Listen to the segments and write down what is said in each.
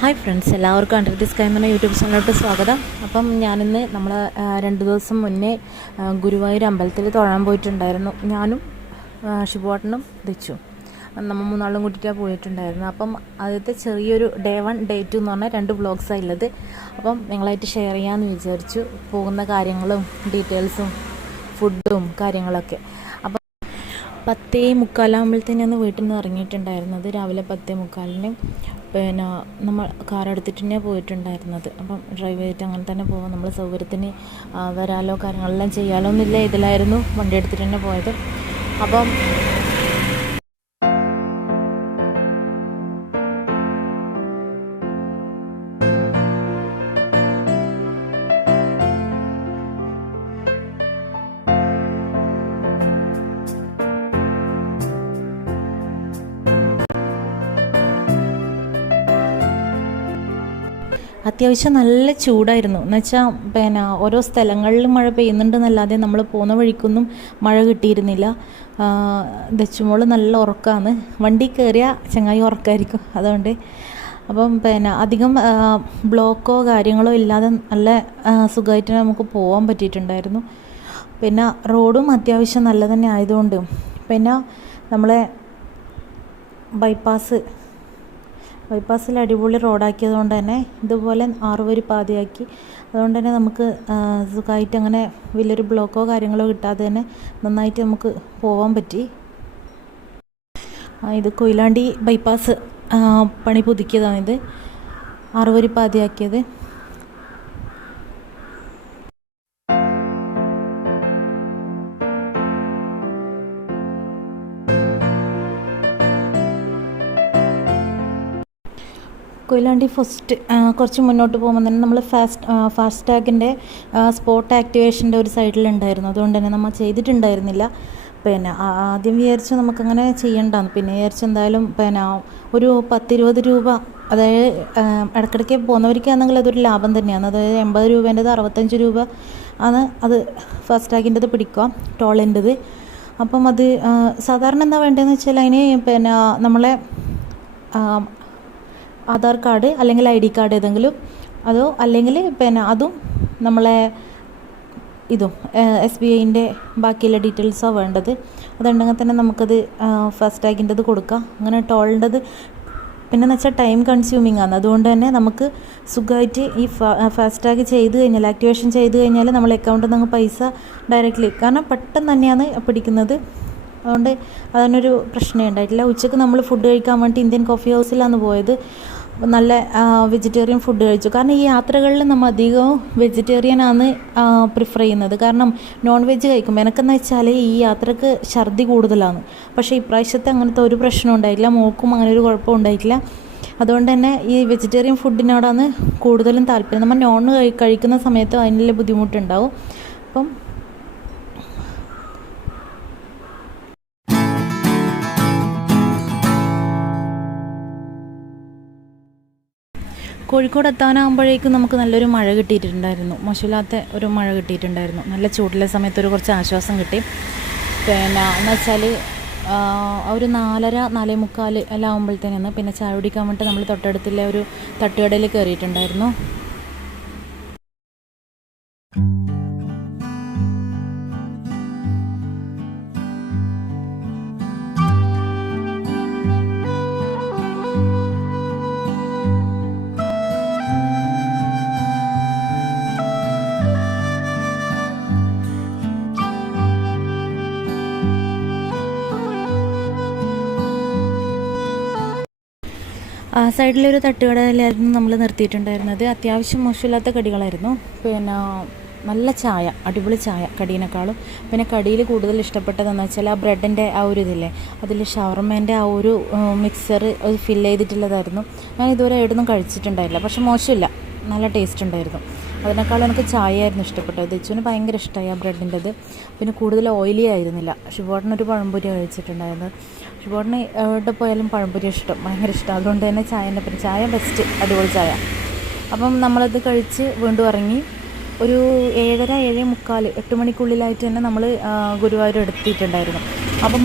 Hi friends, എല്ലാവർക്കും under the sky എന്ന YouTube ചാനലിലോട്ട് സ്വാഗതം. അപ്പം ഞാനിന്ന് നമ്മൾ 2 ദിവസം മുന്നേ ഗുരുവായൂർ അമ്പലത്തിൽ തൊഴാൻ പോയിട്ടുണ്ടായിരുന്നു. ഞാനും ഷിബുവേട്ടനും ദിച്ചു നമ്മൾ 3 ആളും കൂട്ടിയിട്ടാണ് പോയിട്ടുണ്ടായിരുന്നു. അപ്പം ആദ്യത്തെ ചെറിയൊരു ഡേ 1 ഡേ 2 എന്ന് പറഞ്ഞാൽ 2 വ്ളോഗ്സാണ് ഉള്ളത്. അപ്പം നിങ്ങളായിട്ട് ഷെയർ ചെയ്യാമെന്ന് വിചാരിച്ചു, പോകുന്ന കാര്യങ്ങളും ഡീറ്റെയിൽസും ഫുഡും കാര്യങ്ങളൊക്കെ. അപ്പം 10:45 വീട്ടിൽ നിന്ന് ഇറങ്ങിയിട്ടുണ്ടായിരുന്നത്. രാവിലെ 10:45 പിന്നെ നമ്മൾ കാർ എടുത്തിട്ട് തന്നെ പോയിട്ടുണ്ടായിരുന്നത്. അപ്പം ഡ്രൈവ് ചെയ്തിട്ട് അങ്ങനെ തന്നെ പോകാം, നമ്മൾ സൗകര്യത്തിന് വരാലോ, കാര്യങ്ങളെല്ലാം ചെയ്യാലോ എന്നില്ല ഇതിലായിരുന്നു വണ്ടി എടുത്തിട്ട് തന്നെ പോയത്. അപ്പം അത്യാവശ്യം നല്ല ചൂടായിരുന്നു. എന്നുവെച്ചാൽ പിന്നെ ഓരോ സ്ഥലങ്ങളിലും മഴ പെയ്യുന്നുണ്ടെന്നല്ലാതെ നമ്മൾ പോകുന്ന വഴിക്കൊന്നും മഴ കിട്ടിയിരുന്നില്ല. ദച്ചുമോൾ നല്ല ഉറക്കമാണ്, വണ്ടി കയറിയ ചങ്ങായി ഉറക്കമായിരിക്കും. അതുകൊണ്ട് അപ്പം പിന്നെ അധികം ബ്ലോക്കോ കാര്യങ്ങളോ ഇല്ലാതെ നല്ല സുഖമായിട്ട് നമുക്ക് പോകാൻ പറ്റിയിട്ടുണ്ടായിരുന്നു. പിന്നെ റോഡും അത്യാവശ്യം നല്ല തന്നെ ആയതുകൊണ്ട് പിന്നെ നമ്മളെ ബൈപ്പാസിൽ അടിപൊളി റോഡാക്കിയത് കൊണ്ട് തന്നെ ഇതുപോലെ 6 വരി പാതയാക്കി. അതുകൊണ്ട് തന്നെ നമുക്ക് സുഖമായിട്ട് അങ്ങനെ വലിയൊരു ബ്ലോക്കോ കാര്യങ്ങളോ കിട്ടാതെ തന്നെ നന്നായിട്ട് നമുക്ക് പോകാൻ പറ്റി. ഇത് കൊയിലാണ്ടി ബൈപ്പാസ് പണി പുതുക്കിയതാണിത്, 6 വരി പാതയാക്കിയത്. കൊയിലാണ്ടി കുറച്ച് മുന്നോട്ട് പോകുമ്പോൾ തന്നെ നമ്മൾ ഫാസ്ടാഗിൻ്റെ സ്പോട്ട് ആക്ടിവേഷൻ്റെ ഒരു സൈഡിലുണ്ടായിരുന്നു. അതുകൊണ്ട് തന്നെ നമ്മൾ ചെയ്തിട്ടുണ്ടായിരുന്നില്ല. പിന്നെ ആദ്യം വിചാരിച്ചു നമുക്കങ്ങനെ ചെയ്യണ്ടാന്ന്, പിന്നെ വിചാരിച്ചു എന്തായാലും പിന്നെ ഒരു 10-20 രൂപ, അതായത് ഇടയ്ക്കിടയ്ക്ക് പോകുന്നവർക്കാണെങ്കിൽ അതൊരു ലാഭം തന്നെയാണ്. അതായത് 80 രൂപേൻ്റെത് 65 രൂപ ആണ് അത് ഫാസ്ടാഗിൻ്റെത് പിടിക്കുക, ടോളിൻ്റെത്. അപ്പം അത് സാധാരണ എന്താ വേണ്ടതെന്ന് വെച്ചാൽ അതിന് പിന്നെ നമ്മളെ ആധാർ കാർഡ് അല്ലെങ്കിൽ ID കാർഡ് ഏതെങ്കിലും, അതോ അല്ലെങ്കിൽ പിന്നെ അതും നമ്മളെ ഇതും SBIൻ്റെ ബാക്കിയുള്ള ഡീറ്റെയിൽസോ വേണ്ടത്. അതുണ്ടെങ്കിൽ തന്നെ നമുക്കത് ഫാസ്ടാഗിൻ്റെത് കൊടുക്കാം. അങ്ങനെ ടോളിൻ്റെത് പിന്നെന്ന് വെച്ചാൽ ടൈം കൺസ്യൂമിങ് ആണ്. അതുകൊണ്ട് തന്നെ നമുക്ക് സുഖമായിട്ട് ഈ ഫാസ്ടാഗ് ചെയ്ത് കഴിഞ്ഞാൽ, ആക്ടിവേഷൻ ചെയ്ത് കഴിഞ്ഞാൽ നമ്മൾ അക്കൗണ്ടിൽ നിന്ന് പൈസ ഡയറക്റ്റ്ലി, കാരണം പെട്ടെന്ന് തന്നെയാണ് പിടിക്കുന്നത്. അതുകൊണ്ട് അതിനൊരു പ്രശ്നമേ ഉണ്ടായിട്ടില്ല. ഉച്ചയ്ക്ക് നമ്മൾ ഫുഡ് കഴിക്കാൻ വേണ്ടി ഇന്ത്യൻ കോഫി ഹൗസിലാണ് പോയത്. നല്ല വെജിറ്റേറിയൻ ഫുഡ് കഴിച്ചു. കാരണം ഈ യാത്രകളിൽ നമ്മൾ അധികവും വെജിറ്റേറിയനാണ് പ്രിഫർ ചെയ്യുന്നത്. കാരണം നോൺ വെജ് കഴിക്കും. എനിക്കെന്ന് വെച്ചാൽ ഈ യാത്രക്ക് ഛർദി കൂടുതലാണ്. പക്ഷേ ഇപ്രാവശ്യത്തെ അങ്ങനത്തെ ഒരു പ്രശ്നം ഉണ്ടായിട്ടില്ല, മോൾക്കും അങ്ങനെ ഒരു കുഴപ്പം ഉണ്ടായിട്ടില്ല. അതുകൊണ്ട് തന്നെ ഈ വെജിറ്റേറിയൻ ഫുഡിനോടാണ് കൂടുതലും താല്പര്യം. നമ്മൾ നോൺ കഴിക്കുന്ന സമയത്ത് അതിനുള്ള ബുദ്ധിമുട്ടുണ്ടാവും. അപ്പം കോഴിക്കോട് എത്താനാകുമ്പോഴേക്കും നമുക്ക് നല്ലൊരു മഴ കിട്ടിയിട്ടുണ്ടായിരുന്നു. മോശമില്ലാത്ത ഒരു മഴ കിട്ടിയിട്ടുണ്ടായിരുന്നു. നല്ല ചൂടുള്ള സമയത്ത് കുറച്ച് ആശ്വാസം കിട്ടി. പിന്നെ എന്ന് വെച്ചാൽ ഒരു 4:30-4:45 എല്ലാം ആകുമ്പോഴത്തേനാണ് പിന്നെ ചായ കുടിക്കാൻ വേണ്ടിയിട്ട് നമ്മൾ തൊട്ടടുത്തുള്ള ഒരു തട്ടുകടയിൽ കയറിയിട്ടുണ്ടായിരുന്നു. സൈഡിലൊരു തട്ടുകടയിലായിരുന്നു നമ്മൾ നിർത്തിയിട്ടുണ്ടായിരുന്നത്. അത്യാവശ്യം മോശമില്ലാത്ത കടികളായിരുന്നു. പിന്നെ നല്ല ചായ, അടിപൊളി ചായ കടീനേക്കാളും. പിന്നെ കടിയിൽ കൂടുതൽ ഇഷ്ടപ്പെട്ടതെന്ന് വെച്ചാൽ ആ ബ്രെഡിൻ്റെ ആ ഒരു ഇതില്ലേ, അതിൽ ഷവർമേൻ്റെ ആ ഒരു മിക്സർ അത് ഫില്ല് ചെയ്തിട്ടുള്ളതായിരുന്നു. ഞാൻ ഇതുവരെ എവിടെയൊന്നും കഴിച്ചിട്ടുണ്ടായില്ല, പക്ഷെ മോശമില്ല, നല്ല ടേസ്റ്റ് ഉണ്ടായിരുന്നു. അതിനേക്കാളും എനിക്ക് ചായയായിരുന്നു ഇഷ്ടപ്പെട്ടത്. ദച്ചുവിന് ഭയങ്കര ഇഷ്ടമായി ആ ബ്രെഡിൻ്റെത്. പിന്നെ കൂടുതൽ ഓയിലി ആയിരുന്നില്ല. ഷിബുവേട്ടനൊരു പഴംപൊരി കഴിച്ചിട്ടുണ്ടായിരുന്നത്. ഷിബുവേട്ടന് എവിടെ പോയാലും പഴംപൊരി ഇഷ്ടം, ഭയങ്കര ഇഷ്ടം. അതുകൊണ്ട് തന്നെ ചായ ബെസ്റ്റ്, അടിപൊളി ചായ. അപ്പം നമ്മളത് കഴിച്ച് വീണ്ടും ഇറങ്ങി. ഒരു 7:30-7:45 8 മണിക്കുള്ളിലായിട്ട് തന്നെ നമ്മൾ ഗുരുവായൂർ എടുത്തിട്ടുണ്ടായിരുന്നു. അപ്പം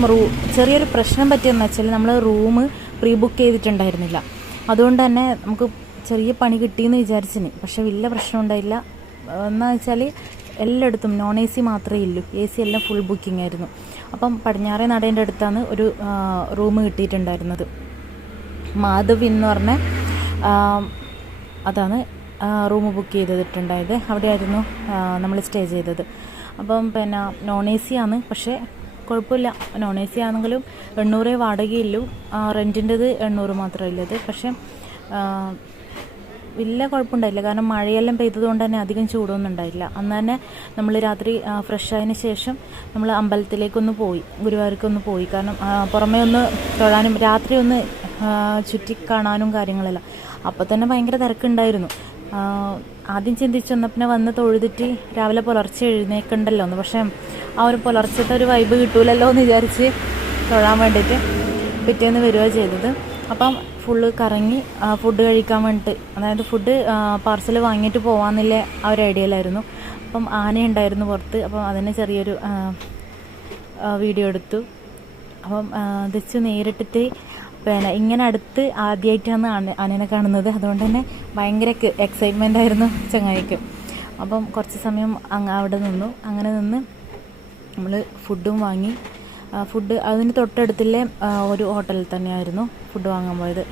ചെറിയൊരു പ്രശ്നം പറ്റിയെന്ന് വെച്ചാൽ നമ്മൾ റൂം പ്രീ ബുക്ക് ചെയ്തിട്ടുണ്ടായിരുന്നില്ല. അതുകൊണ്ട് തന്നെ നമുക്ക് ചെറിയ പണി കിട്ടിയെന്ന് വിചാരിച്ചിന്, പക്ഷെ വലിയ പ്രശ്നം ഉണ്ടായില്ല. എന്താ വെച്ചാൽ എല്ലായിടത്തും നോൺ AC മാത്രമേ ഇല്ലൂ, AC എല്ലാം ഫുൾ ബുക്കിംഗ് ആയിരുന്നു. അപ്പം പടിഞ്ഞാറേ നടേൻ്റെ അടുത്താണ് ഒരു റൂം കിട്ടിയിട്ടുണ്ടായിരുന്നത്. മാധവ് എന്ന് പറഞ്ഞ അതാണ് റൂം ബുക്ക് ചെയ്തിട്ടുണ്ടായത്. അവിടെയായിരുന്നു നമ്മൾ സ്റ്റേ ചെയ്തത്. അപ്പം പിന്നെ നോൺ AC ആണ്, പക്ഷേ കുഴപ്പമില്ല. നോൺ AC ആണെങ്കിലും 800 വാടകയുള്ളൂ, റെൻറ്റിൻ്റെത് 800 മാത്രമേ ഉള്ളത്. പക്ഷേ വലിയ കുഴപ്പമുണ്ടായില്ല, കാരണം മഴയെല്ലാം പെയ്തതുകൊണ്ട് തന്നെ അധികം ചൂടൊന്നും ഉണ്ടായില്ല. അന്ന് തന്നെ നമ്മൾ രാത്രി ഫ്രഷ് ആയതിന് ശേഷം നമ്മൾ അമ്പലത്തിലേക്കൊന്ന് പോയി, ഗുരുവായൂർക്കൊന്ന് പോയി. കാരണം പുറമേ ഒന്ന് തൊഴാനും രാത്രി ഒന്ന് ചുറ്റി കാണാനും കാര്യങ്ങളെല്ലാം. അപ്പോൾ തന്നെ ഭയങ്കര തിരക്കുണ്ടായിരുന്നു. ആദ്യം ചിന്തിച്ചു എന്നാൽ പിന്നെ വന്ന് തൊഴുതിട്ട് രാവിലെ പുലർച്ചെ എഴുന്നേൽക്കണ്ടല്ലോ എന്ന്. പക്ഷേ ആ ഒരു പുലർച്ചത്തെ ഒരു വൈബ് കിട്ടൂലല്ലോ എന്ന് വിചാരിച്ച് തൊഴാൻ വേണ്ടിയിട്ട് പിറ്റേന്ന് വരികയാണ് ചെയ്തത്. അപ്പം ഫുള്ള് കറങ്ങി ഫുഡ് കഴിക്കാൻ വേണ്ടിയിട്ട്, അതായത് ഫുഡ് പാർസൽ വാങ്ങിയിട്ട് പോകാമെന്നില്ല ആ ഒരു ഐഡിയയിലായിരുന്നു. അപ്പം ആനയുണ്ടായിരുന്നു പുറത്ത്, അപ്പം അതിന് ചെറിയൊരു വീഡിയോ എടുത്തു. അപ്പം ദിച്ചു നേരിട്ടിട്ട് പിന്നെ ഇങ്ങനെ അടുത്ത് ആദ്യമായിട്ടാണ് ആനേനെ കാണുന്നത്. അതുകൊണ്ട് തന്നെ ഭയങ്കര എക്സൈറ്റ്മെൻ്റ് ആയിരുന്നു ചങ്ങായിക്ക്. അപ്പം കുറച്ച് സമയം അവിടെ നിന്നു. അങ്ങനെ നിന്ന് നമ്മൾ ഫുഡും വാങ്ങി. ഫുഡ് അതിന് തൊട്ടടുത്തുള്ള ഒരു ഹോട്ടലിൽ തന്നെയായിരുന്നു ഫുഡ് വാങ്ങാൻ പോയത്.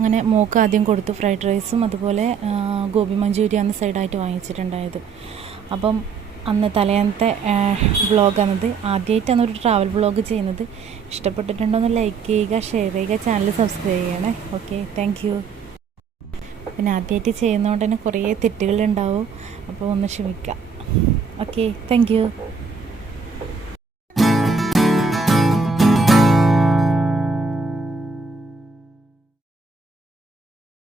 അങ്ങനെ മോക്ക് ആദ്യം കൊടുത്തു ഫ്രൈഡ് റൈസും അതുപോലെ ഗോബി മഞ്ചൂരിയാണ് സൈഡായിട്ട് വാങ്ങിച്ചിട്ടുണ്ടായത്. അപ്പം അന്ന് തലേന്നത്തെ വ്ളോഗാണിത്. ആദ്യമായിട്ടാണ് ഒരു ട്രാവൽ വ്ളോഗ് ചെയ്യുന്നത്. ഇഷ്ടപ്പെട്ടിട്ടുണ്ടോ എന്ന് ലൈക്ക് ചെയ്യുക, ഷെയർ ചെയ്യുക, ചാനൽ സബ്സ്ക്രൈബ് ചെയ്യണേ. Okay, thank you. പിന്നെ ആദ്യമായിട്ട് ചെയ്യുന്നതുകൊണ്ട് തന്നെ കുറേ തെറ്റുകളുണ്ടാവും, അപ്പോൾ ഒന്ന് ക്ഷമിക്കാം. Okay, thank you.